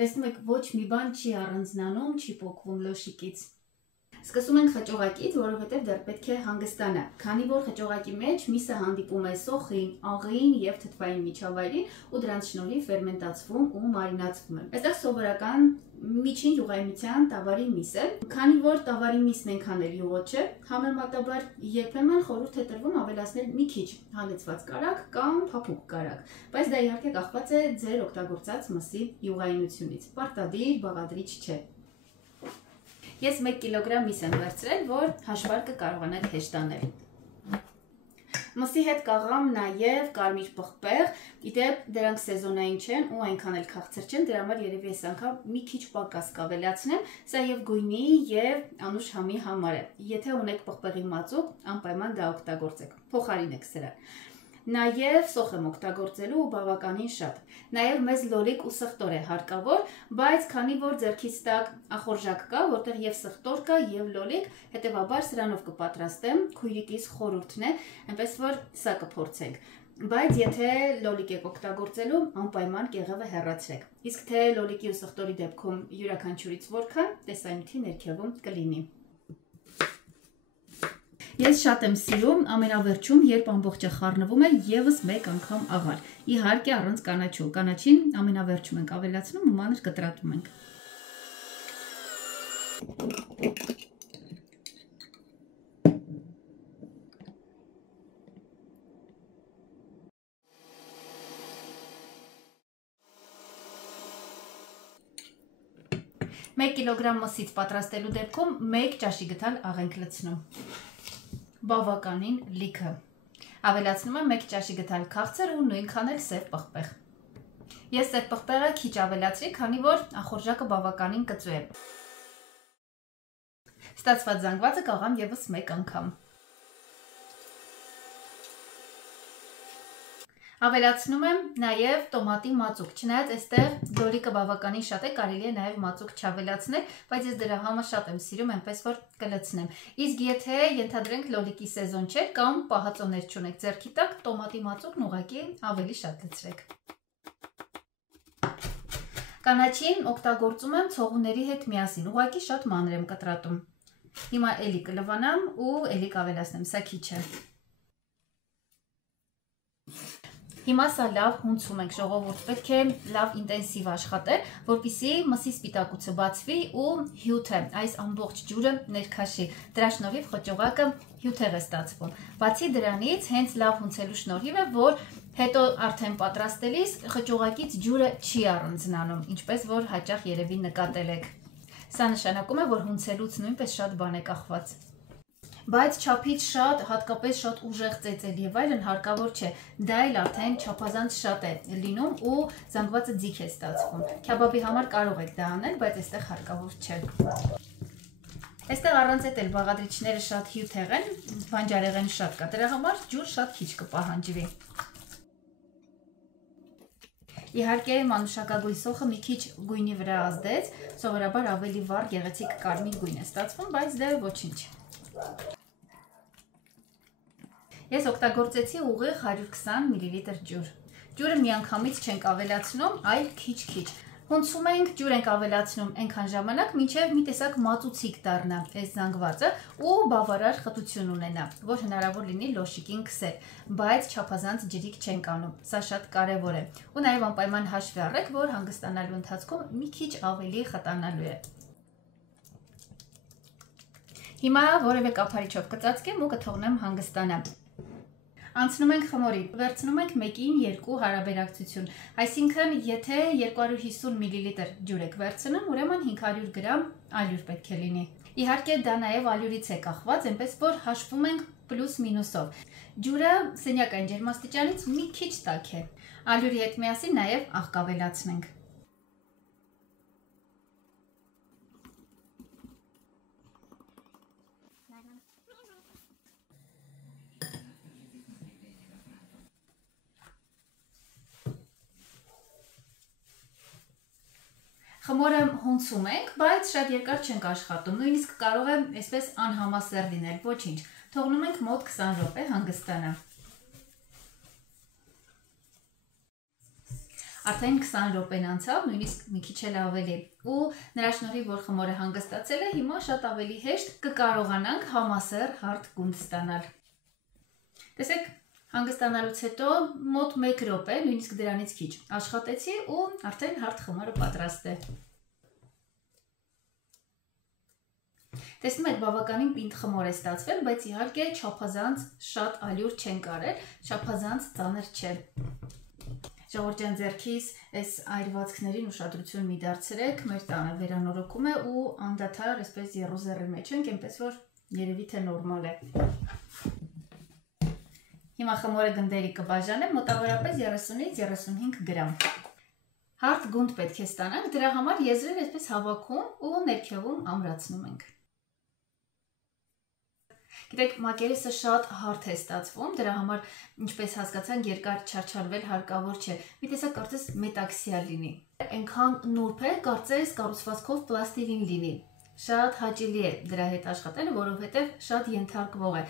Տեսնում եք, ոչ մի բան չի առանձնանում, չի փոխվում լոշիկից։ Սկսում ենք խճողակից, որովհետև դեռ պետք է հանգստանա, քանի որ խճողակի մեջ միսը հանդիպում է սոխին, աղին եւ թթվային միջավայրին ու դրանց շնորհիվ ֆերմենտացվում ու մարինացվում է։ Այստեղ սովորական միջին յուղայնության տավարի միս է, քանի որ տավարի միսն այնքան էլ յուղոտ չէ, համեմատաբար երբեմն խորհուրդ է տրվում ավելացնել մի քիչ հալեցված կարագ կամ փափուկ կարագ, բայց դա իհարկե կախված է ձեր օգտագործած մսի յուղայնությունից, պարտադիր բաղադրիչ չէ։ Ես 1 կիլոգրամ միս եմ վերցրել, որ հաշվարկը կարողանաք հեշտ անել։ Մսի հետ կաղամ նաև կարմիր պղպեղ, իդեպ դրանք սեզոնային չեն ու այնքան էլ քաղցր չեն, դրա համար երևի այս անգամ մի քիչ պակաս կավելացնեմ, սա եւ գույնի եւ անուշ համի համար է։ Եթե ունեք պղպեղի մածուկ, անպայման դա օգտագործեք, փոխարինեք սրա։ Նաև սոխ եմ օգտագործելու ու բավականին շատ։ Նաև մեզ լոլիկ ու սխտոր է հարկավոր, բայց քանի որ ձեռքից տակ ախորժակ կա, որտեղ եւ սխտոր կա եւ լոլիկ, հետեւաբար սրանով կպատրաստեմ, քույրիկիս խորհուրդն է, այնպես որ սա կփորձենք։ Բայց եթե լոլիկ եք օգտագործելու, անպայման կեղևը հեռացրեք։ Իսկ թե լոլիկի ու սխտորի դեպքում յուրաքանչյուրից որքան, տեսանյութի ներքևում կլինի։ Ես շատ եմ սիրում ամենավերջում, երբ ամբողջը խառնվում է եւս մեկ անգամ աղալ։ Իհարկե առանց կանաչու։ Կանաչին ամենավերջում ենք ավելացնում ու մանր կտրատում ենք։ Մեկ կիլոգրամ մսից պատրաստելու դեպքում 1 ճաշի գթալ աղենք լցնում։ Բավականին լիքը։ Ավելացնում եմ 1 ճաշի գթալ քաղցր ու նույնքան էլ սև պղպեղ։ Ես սև պղպեղը քիչ ավելացրի, քանի որ ախորժակը բավականին կծու է։ Ստացված զանգվածը կաղամ եւս 1 անգամ։ Ավելացնում եմ նաև տոմատի մածուկ, չնայած այստեղ լոլիկը բավականին շատ է, կարելի է նաև մածուկ չավելացնել, բայց ես դրա համը շատ եմ սիրում, այնպես որ կլցնեմ։ Իսկ եթե ենթադրենք լոլիկի սեզոն չէ կամ պահածոներ չունեք ձեռքի տակ, տոմատի մածուկն ուղղակի ավելի շատ լցրեք։ Կանաչին օգտագործում եմ ցողունների հետ միասին, ուղղակի շատ մանր եմ կտրատում։ Հիմա էլի կլվանամ ու էլի կավելացնեմ, սա քիչ է։ Հիմա սա լավ հունցում ենք, ժողովուրդ, պետք է լավ ինտենսիվ աշխատել, որպեսզի մսի սպիտակուցը բացվի ու հյութը, այս ամբողջ ջուրը ներքաշի։ Դրա շնորհիվ խճողակը հյութեղ է ստացվում։ Բացի դրանից, հենց լավ հունցելու շնորհիվ է, որ հետո արդեն պատրաստելիս խճողակից ջուրը չի առանձնանում, ինչպես որ հաճախ երևի նկատել եք։ Սա նշանակում է, որ հունցելուց նույնպես շատ բան է կախված։ Բայց չափից շատ, հատկապես շատ ուժեղ ծեծել եւ այլն հարկավոր չէ։ Դա էլ արդեն չափազանց շատ է լինում ու զանգվածը ձիգ է ստացվում։ Քյաբաբի համար կարող եք դա անել, բայց այստեղ հարկավոր չէ։ Այստեղ առանց էլ բաղադրիչները շատ հյութեղ են, բանջարեղենը շատ կա, դրա համար ջուր շատ քիչ կպահանջվի։ Իհարկե մանուշակագույն սոխը մի քիչ գույնի վրա ազդեց, սովորաբար ավելի վառ գեղեցիկ կարմիր գույն է ստացվում, բայց դե ոչինչ։ Ես օգտագործեցի ուղիղ 120 մլ ջուր։ Ջուրը միանգամից չենք ավելացնում, այլ քիչ-քիչ։ Հունցում ենք, ջուր ենք ավելացնում այնքան ժամանակ, մինչև մի տեսակ մածուցիկ դառնա այս զանգվածը ու բավարար խտություն ունենա, որ հնարավոր լինի լոշիկին քսել, բայց չափազանց ջրիկ չենք անում։ Սա շատ կարևոր է։ Ու նաև անպայման հաշվի առեք, որ հանգստանալու ընթացքում մի քիչ ավելի խտանալու է։ Հիմա որևէ կափարիչով կծածկեմ ու կթողնեմ հանգստանա։ Անցնում ենք խմորի, վերցնում ենք 1-ին 2 հարաբերակցություն, այսինքն եթե 250 մլ ջուր եք վերցնում, ուրեմն 500 գրամ ալյուր պետք է լինի։ Իհարկե դա նաև ալյուրից է կախված, այնպես որ հաշվում ենք պլյուս մինուսով։ Ջուրը սենյակային ջերմաստիճանից մի քիչ տաք է։ Ալյուրի հետ միասին նաև աղ կավելացնենք։ Խմորը հունցում ենք, բայց շատ երկար չենք աշխատում, նույնիսկ կարող է այսպես անհամասեռ լինել, ոչինչ, թողնում ենք մոտ 20 րոպե հանգստանա։ Արդեն 20 րոպեն անցավ, նույնիսկ մի քիչ էլ ավելի։ Ու նրա շնորհիվ, որ խմորը հանգստացել է, հիմա շատ ավելի հեշտ կկարողանանք համասեռ հարթ գունդ ստանալ։ Տեսեք, հանգստանալուց հետո մոտ 1 րոպե, նույնիսկ դրանից քիչ աշխատեցի ու արդեն հարթ խմորը պատրաստ է։ Տեսնում եք, բավականին պինդ խմոր է ստացվել, բայց իհարկե չափազանց շատ ալյուր չեն կարել, չափազանց ծանր չէ։ Ժողովուրդ ջան, ձեռքիս այս այրվածքներին ուշադրություն մի դարձրեք, մեր տանը վերանորոգում է ու անդադար այսպես եռոզեռի մեջ ենք, այնպես որ երևի թե նորմալ է։ Հիմա խմորը գնդերի կբաժանեմ մոտավորապես 30-ից 35 գրամ։ Հարթ գունդ պետք է ստանանք, դրա համար եզրեր այսպես հավաքում ու ներքևում ամրացնում ենք։ Գիտեք, մակերեսը շատ հարթ է ստացվում, դրա համար, ինչպես հասկացանք, երկար չարչարվել հարկավոր չէ։ Մի տեսակ կարծես մետաքսիալ լինի։ Այնքան նուրբ է, կարծես կառուցվածքով պլաստիլին լինի։ Շատ հաճելի է դրա հետ աշխատելը, որովհետև շատ ենթարկվող է։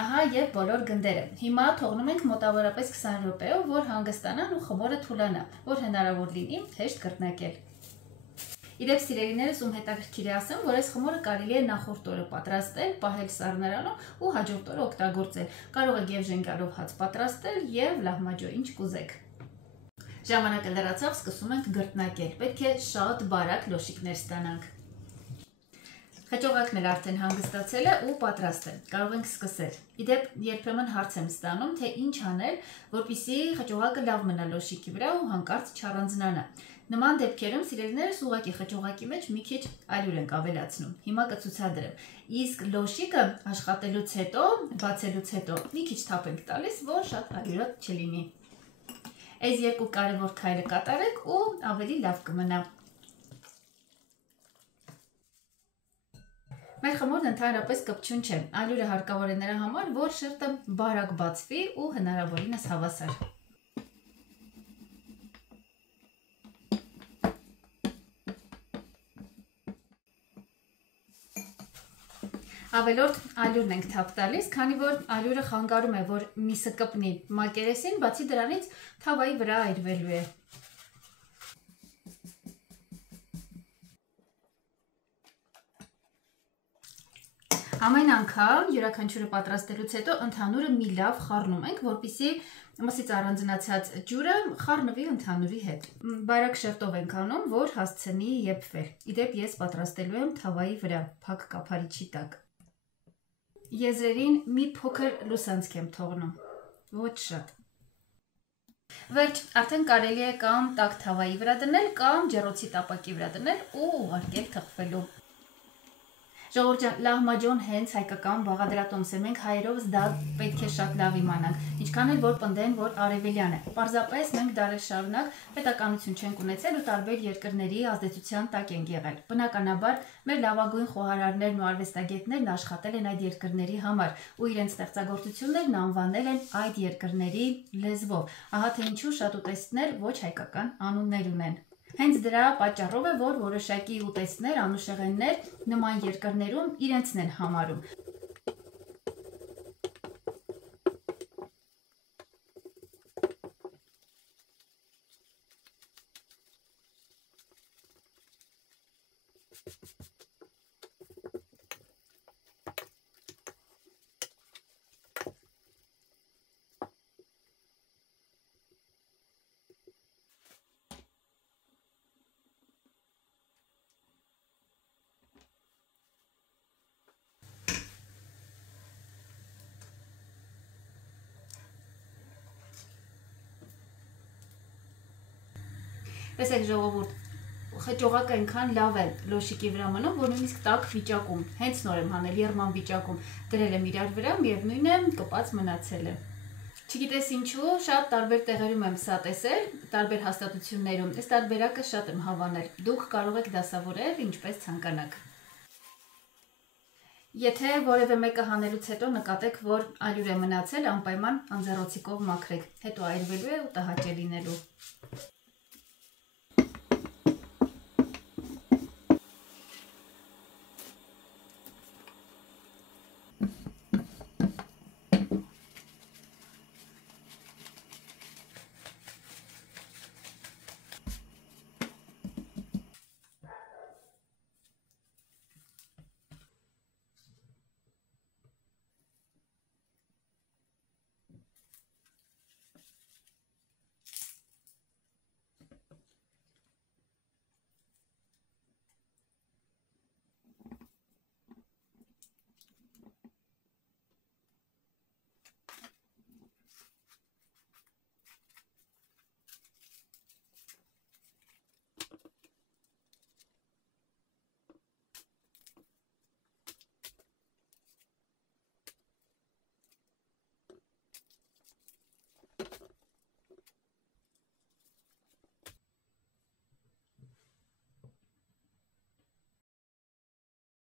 Ահա եւ բոլոր գնդերը։ Հիմա թողնում ենք մոտավորապես 20 րոպեով, որ հանգստանան ու խմորը թուլանա, որ հնարավոր լինի հեշտ կրկնակել։ Իդեպ սիրելիներս, ում հետաքրքիր է ասեմ, որ այս խմորը կարելի է նախորդ օրը պատրաստել, պահել սառնարանում ու հաջորդ օրը օգտագործել։ Կարող եք եւ ժենգալով հաց պատրաստել եւ լահմաջո, ինչ կուզեք։ Ժամանակը լրացավ, սկսում ենք գրտնակել։ Պետք է շատ բարակ լոշիկներ ստանանք։ Խճողակն էլ արդեն հանգստացել է ու պատրաստ է, կարող ենք սկսել։ Իդեպ երբեմն հարց եմ ստանում, թե ինչ անել, որպեսզի խճողակը լավ մնա լոշիկի վրա ու հանկարծ չառանձնանա։ Նման դեպքերում սիրելիներս ուղղակի խճողակի մեջ մի քիչ ալյուր ենք ավելացնում։ Հիմա կցուցադրեմ։ Իսկ լոշիկը աշխատելուց հետո, բացելուց հետո մի քիչ թափ ենք տալիս, որ շատ ալյուրոտ չլինի։ Այս երկու կարևոր քայլը կատարեք ու ավելի լավ կմնա։ Մեր խմորն ընդհանրապես կպչուն չէ, ալյուրը հարկավոր է նրա համար, որ շերտը բարակ բացվի ու հնարավորինս հավասար։ Ավելորդ ալյուրն ենք թափ տալիս, քանի որ ալյուրը խանգարում է, որ միսը կպնի մակերեսին, բացի դրանից թավայի վրա այրվելու է։ Ամեն անգամ յուրաքանչյուրը պատրաստելուց հետո ընդհանուրը մի լավ խառնում ենք, որպեսզի մսից առանձնացած ջուրը խառնվի ընդհանուրի հետ։ Բարակ շերտով ենք անում, որ հասցնի եփվել։ Իդեպ ես պատրաստելու եմ թավայի վրա, փակ կափարիչի տակ։ Եզրերին մի փոքր լուսանցք եմ թողնում, ոչ շատ։ Վերջ, արդեն կարելի է կամ տաք թավայի վրա դնել, կամ ջեռոցի տապակի վրա դնել ու ուղարկել թխվելու։ Ժողովուրդ ջան, լահմաջոն հենց հայկական բաղադրատոմս է, մենք հայերովս դա պետք է շատ լավ իմանանք, ինչքան էլ որ պնդեն, որ արևելյան է։ Պարզապես մենք դարեր շարունակ պետականություն չենք ունեցել ու տարբեր երկրների ազդեցության տակ ենք եղել։ Բնականաբար մեր լավագույն խոհարարներն ու արվեստագետներն աշխատել են այդ երկրների համար ու իրենց ստեղծագործություններն անվանել են այդ երկրների լեզվով։ Ահա թե ինչու շատ ուտեստներ ոչ հայկական անուններ ունեն։ Հենց դրա պատճառով է, որ որոշակի ուտեստներ, անուշեղեններ նման երկրներում իրենցն են համարում։ Տեսեք ժողովուրդ, խճողակը այնքան լավ է լոշիկի վրա մնում, որ նույնիսկ տաք վիճակում, հենց նոր եմ հանել եռման վիճակում, դրել եմ իրար վրա, միևնույն է կպած մնացել է։ Չգիտես ինչու, շատ տարբեր տեղերում եմ սա տեսել, տարբեր հաստատություններում, այս տարբերակը շատ եմ հավանել, դուք կարող եք դասավորել ինչպես ցանկանաք։ Եթե որևէ մեկը հանելուց հետո նկատեք, որ ալյուր է մնացել, անպայման անձեռոցիկով մաքրեք, հետո այրվելու է ու տհաճ է լինելու։